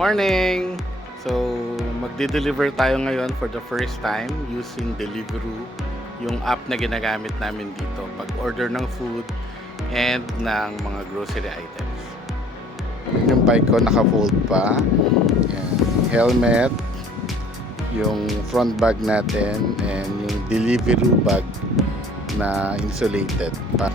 Morning! So, magde-deliver tayo ngayon for the first time using Deliveroo, yung app na ginagamit namin dito pag order ng food and ng mga grocery items. Yung bike ko naka-fold pa. Yan. Helmet, yung front bag natin, and yung Deliveroo bag na insulated pa.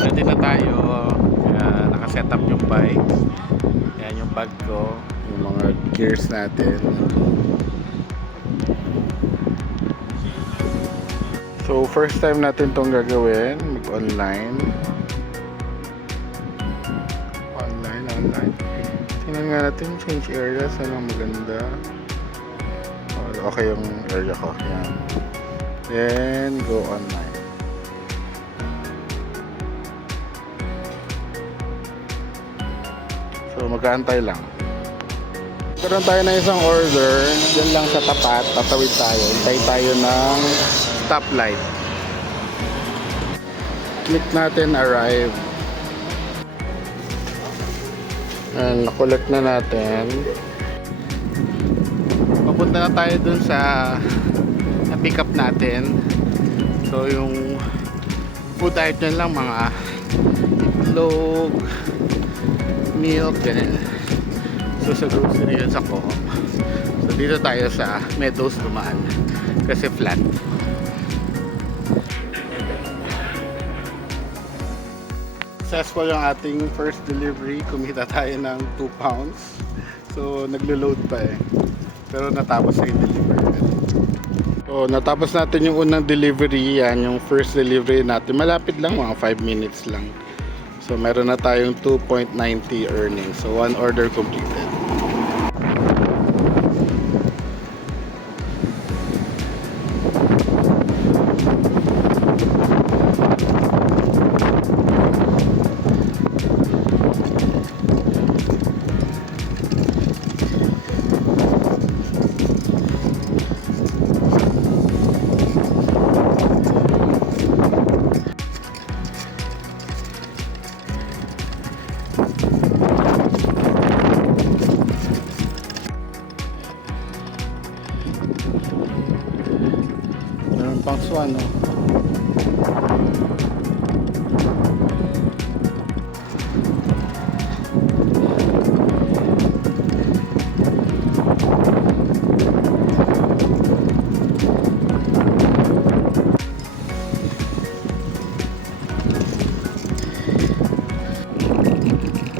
Ready na tayo. Nakaset up yung bike. Yan yung bag ko, yung mga gears natin. So first time natin tong gagawin, mag-online. Online. Tingnan nga natin, change area, saan ang maganda. Okay yung area ko. Yan. Then go online. So mag-aantay lang. Karoon tayo na isang order. Diyan lang sa tapat, tatawid tayo. Hintay tayo ng stoplight. Click natin arrive. And nakulit na natin. Papunta na tayo dun sa na-pick up natin. So yung food item lang, mga itlog, milk, ganyan. So sa grocery yun sa Co-op. So dito tayo sa Meadows dumaan kasi flat. Successful yung ating first delivery. Kumita tayo ng 2 pounds. So naglo-load pa eh, pero natapos na yung delivery. So natapos natin yung unang delivery. Yan yung first delivery natin. Malapit lang, mga 5 minutes lang. So meron na tayong 2.90 earnings. So one order completed. Meron pang swan, no?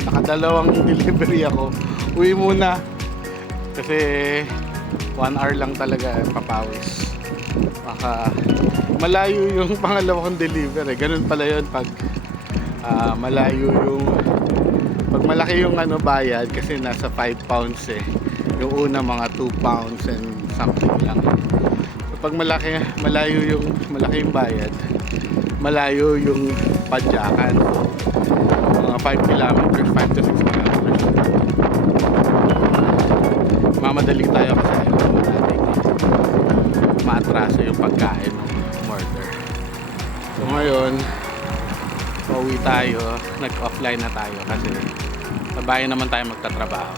Nakadalawang delivery ako. Uwi muna. Kasi 1 hour lang talaga papawis. Baka malayo yung pangalawa kong delivery. Ganun pala yun pag malayo yung pag malaki yung bayad kasi nasa 5 pounds eh. Yung una mga 2 pounds and something lang. So pag malayo yung malaki yung bayad, malayo yung padyakan. Mga 5 kilometers, 5 to 6 kilometers. Mamadali tayo kasi maatraso yung pagkain ng order. So ngayon pauwi tayo, nag-offline na tayo kasi sa bahay naman tayo magtatrabaho.